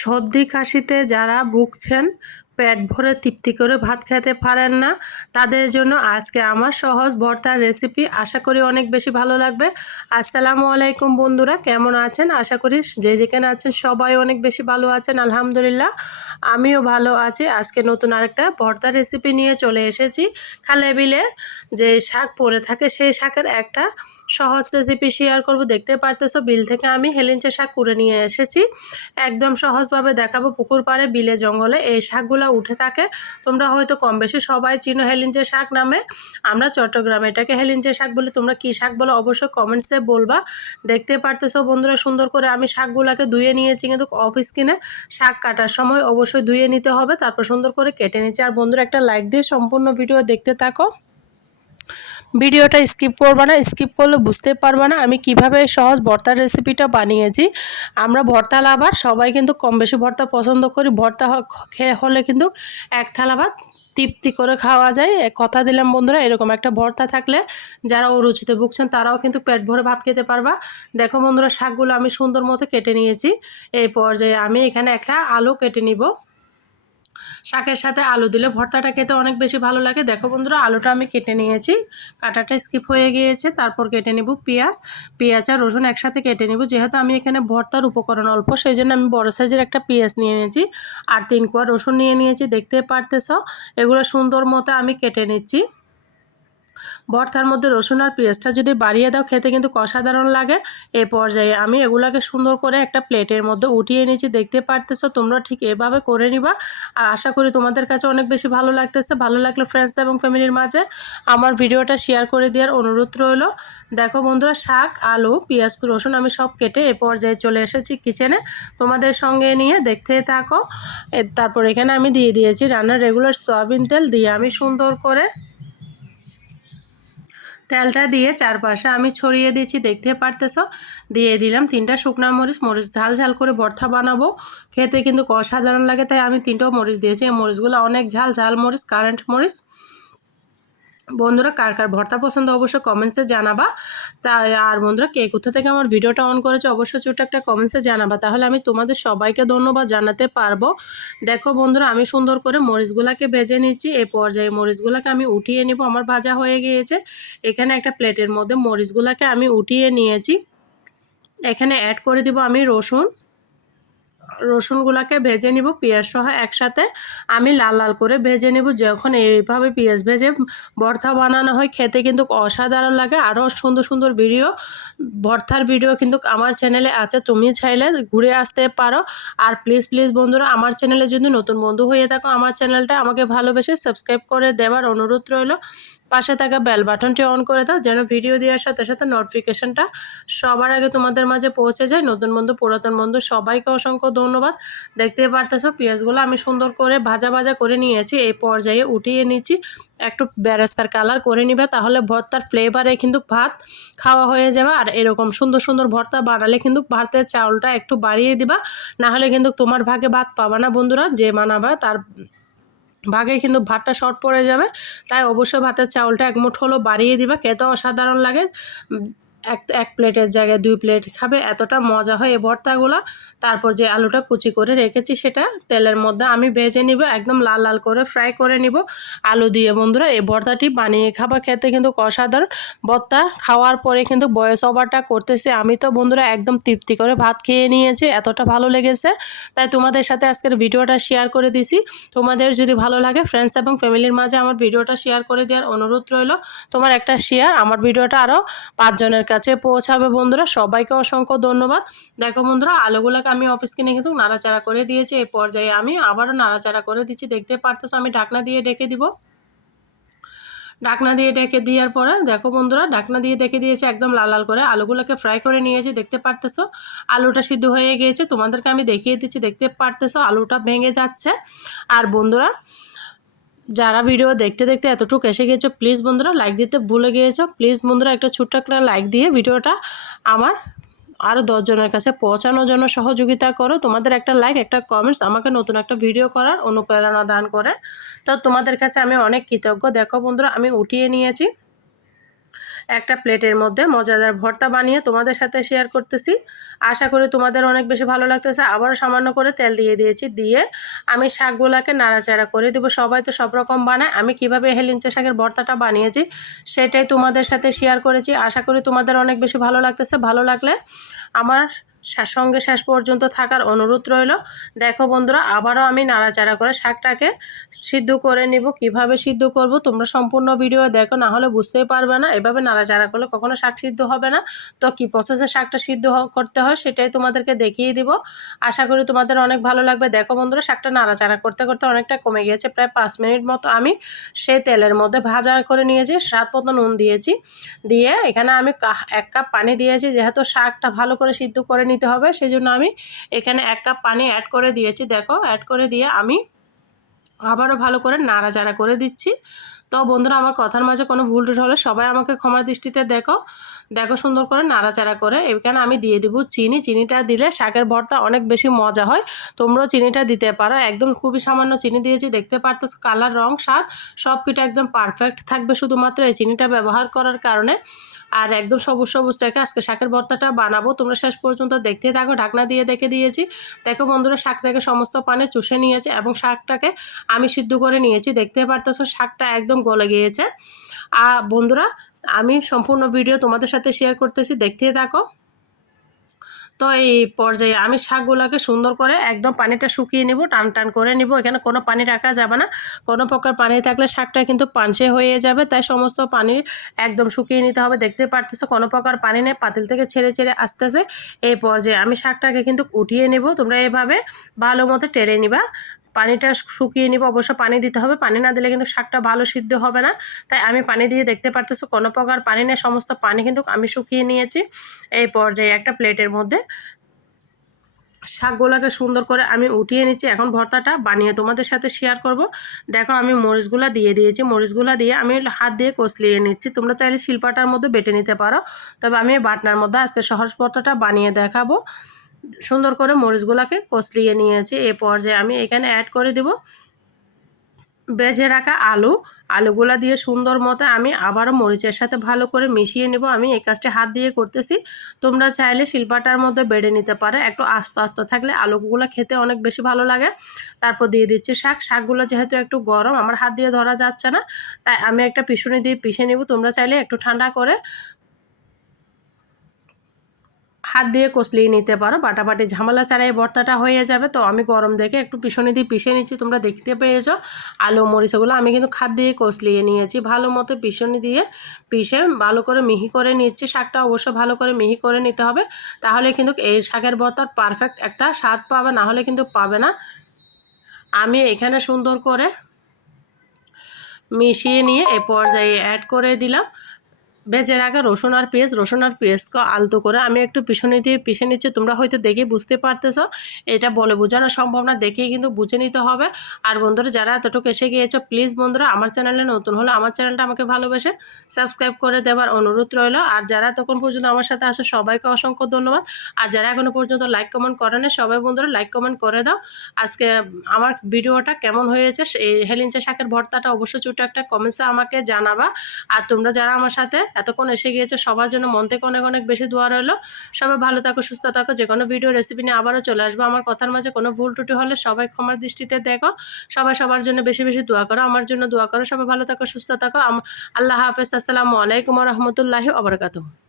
সর্দি কাশিতে যারা ভুগছেন, পেট ভরে তৃপ্তি করে ভাত খেতে পারেন না, তাদের জন্য আজকে আমার সহজ ভর্তার রেসিপি। আশা করি অনেক বেশি ভালো লাগবে। আসসালামু আলাইকুম বন্ধুরা, কেমন আছেন? আশা করি যে যেখানে আছেন সবাই অনেক বেশি ভালো আছেন। আলহামদুলিল্লাহ, আমিও ভালো আছি। আজকে নতুন আরেকটা ভর্তার রেসিপি নিয়ে চলে এসেছি। খালে বিলে যে শাক পড়ে থাকে সেই শাকের একটা সহজ রেসিপি শেয়ার করব। দেখতে পারতেছো, বিল থেকে আমি হেলেঞ্চা শাক কুড়ে নিয়ে এসেছি। একদম সহজভাবে দেখাবো। পুকুর পাড়ে, বিলে, জঙ্গলে এই শাকগুলো উঠে থাকে। তোমরা হয়তো কম বেশি সবাই চিনো হেলেঞ্চা শাক নামে। আমরা চট্টগ্রামে এটাকে হেলেঞ্চা শাক বলি। তোমরা কী শাক বলো অবশ্যই কমেন্টসে বলবা। দেখতে পারতেছো বন্ধুরা, সুন্দর করে আমি শাকগুলোকে ধুয়ে নিয়েছি, কিন্তু অফ স্ক্রিনে শাক কাটার সময় অবশ্যই ধুয়ে নিতে হবে, তারপর সুন্দর করে কেটে নিচ্ছি। আর বন্ধুরা, একটা লাইক দিয়ে সম্পূর্ণ ভিডিও দেখতে থাকো। ভিডিওটা স্কিপ করবা না, স্কিপ করলে বুঝতে পারবা না আমি কিভাবে সহজ ভর্তার রেসিপিটা বানিয়েছি। আমরা ভর্তা লাভার সবাই কিন্তু কম বেশি ভর্তা পছন্দ করি। ভর্তা খেয়ে হলে কিন্তু এক থালা ভাত তৃপ্তি করে খাওয়া যায়। কথা দিলাম বন্ধুরা, এরকম একটা ভর্তা থাকলে যারা অরুচিতে ভুগছেন তারাও কিন্তু পেট ভরে ভাত খেতে পারবা। দেখো বন্ধুরা, শাকগুলো আমি সুন্দর মতো কেটে নিয়েছি। এই পর্যায়ে আমি এখানে একটা আলু কেটে নিব। শাকের সাথে আলু দিলে ভর্তাটা খেতে অনেক বেশি ভালো লাগে। দেখো বন্ধুরা, আলুটা আমি কেটে নিয়েছি, কাটাটা স্কিপ হয়ে গিয়েছে। তারপর কেটে নেব পেঁয়াজ আর রসুন একসাথে কেটে নেব। যেহেতু আমি এখানে ভর্তার উপকরণ অল্প, সেই জন্য আমি বড় সাইজের একটা পেঁয়াজ নিয়ে নিয়েছি আর 3 কোয়া রসুন নিয়ে নিয়েছি। দেখতে পারতেছ, এগুলো সুন্দর মতো আমি কেটে নিচ্ছি। ভর্তার মধ্যে রসুন আর পেঁয়াজটা যদি বাড়িয়ে দাও, খেতে কিন্তু অসাধারণ লাগে। এই পর্যায়ে আমি এগুলাকে সুন্দর করে একটা প্লেটের মধ্যে উঠিয়ে নিয়েছি। দেখতে পারতেছো, তোমরা ঠিক এভাবে করে নিবা। আর আশা করি তোমাদের কাছে অনেক বেশি ভালো লাগতেছে। ভালো লাগলে ফ্রেন্ডস এবং ফ্যামিলির মাঝে আমার ভিডিওটা শেয়ার করে দেওয়ার অনুরোধ রইল। দেখো বন্ধুরা, শাক, আলু, পেঁয়াজ, রসুন আমি সব কেটে এ পর্যায়ে চলে এসেছি কিচেনে, তোমাদের সঙ্গে নিয়ে দেখতে থাকো। তারপর এখানে আমি দিয়ে দিয়েছি রান্নার রেগুলার সয়াবিন তেল। দিয়ে আমি সুন্দর করে তেলটা দিয়ে চারপাশে আমি ছড়িয়ে দিয়েছি। দেখতে পারতেছো, দিয়ে দিলাম 3টা শুকনা মরিচ। মরিচ ঝাল ঝাল করে ভর্তা বানাবো, খেতে কিন্তু অসাধারণ লাগে, তাই আমি 3টাও মরিচ দিয়েছি। এই মরিচগুলো অনেক ঝাল মরিচ, কারেন্ট মরিচ। বন্ধুরা, কার কার ভর্তা পছন্দ অবশ্যই কমেন্টসে জানাবা। তাই আর বন্ধুরা, কে কোথা থেকে আমার ভিডিওটা অন করেছে অবশ্যই ছোট্ট একটা কমেন্টসে জানাবা, তাহলে আমি তোমাদের সবাইকে ধন্যবাদ জানাতে পারবো। দেখো বন্ধুরা, আমি সুন্দর করে মরিচগুলোকে ভেজে নিচ্ছি। এই পর্যায়ে মরিচগুলোকে আমি উঠিয়ে নিব। আমার ভাজা হয়ে গিয়েছে। এখানে একটা প্লেটের মধ্যে মরিচগুলোকে আমি উঠিয়ে নিয়েছি। এখানে অ্যাড করে দিব আমি রসুনগুলোকে ভেজে নিব পেঁয়াজ সহ একসাথে। আমি লাল লাল করে ভেজে নিব। যখন এইভাবে পেঁয়াজ ভেজে ভর্তা বানানো হয়, খেতে কিন্তু অসাধারণ লাগে। আরও সুন্দর সুন্দর ভর্তার ভিডিও কিন্তু আমার চ্যানেলে আছে, তুমি চাইলে ঘুরে আসতে পারো। আর প্লিজ বন্ধুরা, আমার চ্যানেলে যদি নতুন বন্ধু হয়ে থাকো, আমার চ্যানেলটা আমাকে ভালোবেসে সাবস্ক্রাইব করে দেওয়ার অনুরোধ রইল। পাশে থাকা বেল বাটনটি অন করে দাও, যেন ভিডিও দেওয়ার সাথে সাথে নোটিফিকেশনটা সবার আগে তোমাদের মাঝে পৌঁছে যায়। নতুন বন্ধু, পুরাতন বন্ধু সবাইকে অসংখ্য ধন্যবাদ। দেখতে পারতেছো, পেঁয়াজগুলো আমি সুন্দর করে ভাজা করে নিয়েছি। এই পর্যায়ে উঠিয়ে নিচ্ছি। একটু বেরেস্তার কালার করে নিবে, তাহলে ভর্তার ফ্লেভারে কিন্তু ভাত খাওয়া হয়ে যাবে। আর এরকম সুন্দর সুন্দর ভর্তা বানালে কিন্তু ভাতের চাউলটা একটু বাড়িয়ে দিবা, না হলে কিন্তু তোমার ভাগে ভাত পাবা না বন্ধুরা। যে বানাবা তার ভাগে কিন্তু ভাতটা শর্ট পড়ে যাবে। তাই অবশ্যই ভাতের চাউলটা এক মুঠ হলো বাড়িয়ে দিবা, খেতে অসাধারণ লাগে। এক প্লেটের জায়গায় 2 প্লেট খাবে, এতটা মজা হয় এই ভর্তাগুলো। তারপর যে আলুটা কুচি করে রেখেছি, সেটা তেলের মধ্যে আমি ভেজে নিব, একদম লাল লাল করে ফ্রাই করে নিব আলু দিয়ে। বন্ধুরা, এই ভর্তাটি বানিয়ে খাবা, খেতে কিন্তু অসাধারণ। ভর্তা খাওয়ার পরে কিন্তু ভয়েস ওভারটা করতেছি আমি, তো বন্ধুরা একদম তৃপ্তি করে ভাত খেয়ে নিয়েছি, এতটা ভালো লেগেছে। তাই তোমাদের সাথে আজকের ভিডিওটা শেয়ার করে দিছি। তোমাদের যদি ভালো লাগে, ফ্রেন্ডস এবং ফ্যামিলির মাঝে আমার ভিডিওটা শেয়ার করে দেওয়ার অনুরোধ রইল। তোমার একটা শেয়ার আমার ভিডিওটা আরও 5 জনের কাছে পৌঁছাবে। বন্ধুরা, সবাইকে অসংখ্য ধন্যবাদ। দেখো বন্ধুরা, আলুগুলোকে আমি অফিস কিনে কিন্তু নাড়াচাড়া করে দিয়েছি। এই পর্যায়ে আমি আবারও নাড়াচাড়া করে দিচ্ছি। দেখতে পারতেছো, আমি ঢাকনা দিয়ে ঢেকে দিব। ঢাকনা দিয়ে ঢেকে দেওয়ার পরে দেখো বন্ধুরা, ঢাকনা দিয়ে ঢেকে দিয়েছি, একদম লাল লাল করে আলুগুলোকে ফ্রাই করে নিয়েছি। দেখতে পারতেছো, আলুটা সিদ্ধ হয়ে গিয়েছে। তোমাদেরকে আমি দেখিয়ে দিচ্ছি। দেখতে পারতেছো, আলুটা ভেঙে যাচ্ছে। আর বন্ধুরা, যারা ভিডিও দেখতে এতটুকু এসে গিয়েছো, প্লিজ বন্ধুরা লাইক দিতে ভুলে গিয়েছো। প্লিজ বন্ধুরা, একটা ছোট্ট একটা লাইক দিয়ে ভিডিওটা আমার আরও 10 জনের কাছে পৌঁছানোর জন্য সহযোগিতা করো। তোমাদের একটা লাইক, একটা কমেন্টস আমাকে নতুন একটা ভিডিও করার অনুপ্রেরণা দান করে। তো তোমাদের কাছে আমি অনেক কৃতজ্ঞ। দেখো বন্ধুরা, আমি উঠিয়ে নিয়েছি। একটা প্লেটের মধ্যে মজাদার ভর্তা বানিয়ে তোমাদের সাথে শেয়ার করতেছি। আশা করি তোমাদের অনেক বেশি ভালো লাগতেছে। আবারও সামান্য করে তেল দিয়ে দিয়েছি, দিয়ে আমি শাকগুলোকে নাড়াচাড়া করে দেবো। সবাই তো সব রকম বানায়, আমি কিভাবে হেলেঞ্চা শাকের ভর্তাটা বানিয়েছি সেটাই তোমাদের সাথে শেয়ার করেছি। আশা করি তোমাদের অনেক বেশি ভালো লাগতেছে। ভালো লাগলে আমার সঙ্গে শেষ পর্যন্ত থাকার অনুরোধ রইল। দেখো বন্ধুরা, আবারও আমি নাড়াচাড়া করে শাকটাকে সিদ্ধ করে নিব। কিভাবে সিদ্ধ করব তোমরা সম্পূর্ণ ভিডিও দেখো, না হলে বুঝতেই পারবে না। এভাবে নাড়াচাড়া করলে কখনো শাক সিদ্ধ হবে না। তো কি প্রসেসে শাকটা সিদ্ধ করতে হয় সেটাই তোমাদেরকে দেখিয়ে দিব। আশা করি তোমাদের অনেক ভালো লাগবে। দেখো বন্ধুরা, শাকটা নাড়াচাড়া করতে করতে অনেকটা কমে গিয়েছে, প্রায় 5 মিনিট মতো আমি সেই তেলের মধ্যে ভাজা করে নিয়েছি। স্বাদ মতো নুন দিয়েছি, দিয়ে এখানে আমি 1 কাপ পানি দিয়েছি। যেহেতু শাকটা ভালো করে সিদ্ধ করে নিতে হবে সেই জন্য আমি এখানে 1 কাপ পানি অ্যাড করে দিয়েছি। দেখো, অ্যাড করে দিয়ে আমি আবারও ভালো করে নাড়াচাড়া করে দিচ্ছি। তো বন্ধুরা, আমার কথার মাঝে কোনো ভুল টুল হলে সবাই আমাকে ক্ষমার দৃষ্টিতে দেখো। সুন্দর করে নাড়াচাড়া করে এখানে আমি দিয়ে দিব চিনি। চিনিটা দিলে শাকের ভর্তা অনেক বেশি মজা হয়। তোমরাও চিনিটা দিতে পারো। একদম খুবই সামান্য চিনি দিয়েছি, দেখতে পারতেছো কালার, রং, স্বাদ সব কিছু একদম পারফেক্ট থাকবে শুধুমাত্র এই চিনিটা ব্যবহার করার কারণে। আর একদম সবুজ সবুজ রেখে আজকে শাকের ভর্তাটা বানাবো। তোমরা শেষ পর্যন্ত দেখতেই থাকো। ঢাকনা দিয়ে দেখে দিয়েছি। দেখো বন্ধুরা, শাক থেকে সমস্ত পানি চুষে নিয়েছে এবং শাকটাকে আমি সিদ্ধ করে নিয়েছি। দেখতে পারতেছো শাকটা একদম গলে গিয়েছে। আর বন্ধুরা, আমি সম্পূর্ণ ভিডিও তোমাদের সাথে শেয়ার করতেছি, দেখতেই থাকো। তো এই পর্যায়ে আমি শাকগুলোকে সুন্দর করে একদম পানিটা শুকিয়ে নিব, টান টান করে নিব। এখানে কোনো পানি রাখা যাবে না। কোনো প্রকার পানি থাকলে শাকটা কিন্তু পানসে হয়ে যাবে, তাই সমস্ত পানি একদম শুকিয়ে নিতে হবে। দেখতে পারতেছো কোনো প্রকার পানি নেই, পাতিল থেকে ছেড়ে ছেড়ে আসতেছে। এই পর্যায়ে আমি শাকটাকে কিন্তু উঠিয়ে নেব। তোমরা এভাবে ভালো মতো টেরে নিবা। পানিটা শুকিয়ে নিব, অবশ্য পানি দিতে হবে। পানি না দিলে কিন্তু শাকটা ভালো সিদ্ধ হবে না। তাই আমি পানি দিয়ে, দেখতে পারতেছো কোনো প্রকার পানি নেই, সমস্ত পানি কিন্তু আমি শুকিয়ে নিয়েছি। এই পর্যায়ে একটা প্লেটের মধ্যে শাকগুলোকে সুন্দর করে আমি উঠিয়ে নিচ্ছি। এখন ভর্তাটা বানিয়ে তোমাদের সাথে শেয়ার করব। দেখো, আমি মরিচগুলো দিয়ে দিয়েছি। মরিচগুলো দিয়ে আমি হাত দিয়ে কষলিয়ে নিচ্ছি। তোমরা চাইলে শিলপাটার মধ্যে বেটে নিতে পারো, তবে আমি বাটনার মধ্যে আজকে সহজ ভর্তাটা বানিয়ে দেখাবো। সুন্দর করে মরিচগুলোকে কষলিয়ে নিয়েছি। এই পর্যায়ে আমি এখানে অ্যাড করে দেব ভেজে রাখা আলুগুলা দিয়ে সুন্দর মতো আমি আবারও মরিচের সাথে ভালো করে মিশিয়ে নেব। আমি এই কাজটা হাত দিয়ে করতেছি। তোমরা চাইলে শিলপাটার মধ্যে বেড়ে নিতে পারো। একটু আস্তে আস্তে থাকলে আলুগুলো খেতে অনেক বেশি ভালো লাগে। তারপর দিয়ে দিচ্ছি শাকগুলো যেহেতু একটু গরম, আমার হাত দিয়ে ধরা যাচ্ছে না, তাই আমি একটা পিষুনি দিয়ে পিষে নেব। তোমরা চাইলে একটু ঠান্ডা করে হাত দিয়ে কষলিয়ে নিতে পারো। বাটাবাটি ঝামেলা ছাড়াই ভর্তাটা হয়ে যাবে। তো আমি গরম দেখে একটু পিছনে দিয়ে পিষে নিচ্ছি। তোমরা দেখতে পেয়েছো আলু মরিচগুলো আমি কিন্তু হাত দিয়ে কষলিয়ে নিয়েছি। ভালো মতো পিছনে দিয়ে পিষে ভালো করে মিহি করে নিচ্ছি। শাকটা অবশ্য ভালো করে মিহি করে নিতে হবে, তাহলে কিন্তু এই শাকের ভর্তার পারফেক্ট একটা স্বাদ পাবে, না হলে কিন্তু পাবে না। আমি এখানে সুন্দর করে মিশিয়ে নিয়ে এ পর্যায়ে অ্যাড করে দিলাম ভেজে রাখা রসুন আর পেঁয়াজকে আলতো করে আমি একটু পিছনে দিয়ে পিষে নিচ্ছি। তোমরা হয়তো দেখে বুঝতে পারতেছো, এটা বলে বোঝানো সম্ভব না, দেখেই কিন্তু বুঝে নিতে হবে। আর বন্ধুরা, যারা এতটুকু এসে গিয়েছো, প্লিজ বন্ধুরা আমার চ্যানেলে নতুন হলে আমার চ্যানেলটা আমাকে ভালোবেসে সাবস্ক্রাইব করে দেওয়ার অনুরোধ রইল। আর যারা তখন পর্যন্ত আমার সাথে আসে সবাইকে অসংখ্য ধন্যবাদ। আর যারা এখনো পর্যন্ত লাইক কমেন্ট করে না, সবাই বন্ধুরা লাইক কমেন্ট করে দাও। আজকে আমার ভিডিওটা কেমন হয়েছে, এই হেলেঞ্চা শাকের ভর্তাটা অবশ্যই ছোটো একটা কমেন্টসে আমাকে জানাবা। আর তোমরা যারা আমার সাথে এতক্ষণ এসে গিয়েছো, সবার জন্য মন থেকে অনেক অনেক বেশি দোয়া রইলো। সবাই ভালো থাকো, সুস্থ থাকো। যে কোনো ভিডিও রেসিপি নিয়ে আবারও চলে আসবো। আমার কথার মাঝে কোনো ভুল ত্রুটি হলে সবাই ক্ষমার দৃষ্টিতে দেখো। সবাই সবার জন্য বেশি বেশি দোয়া করো, আমার জন্য দোয়া করো। সবাই ভালো থাকো, সুস্থ থাকো। আল্লাহ হাফেজ। আসসালামু আলাইকুম ওয়া রাহমাতুল্লাহি ওয়া বারাকাতুহু।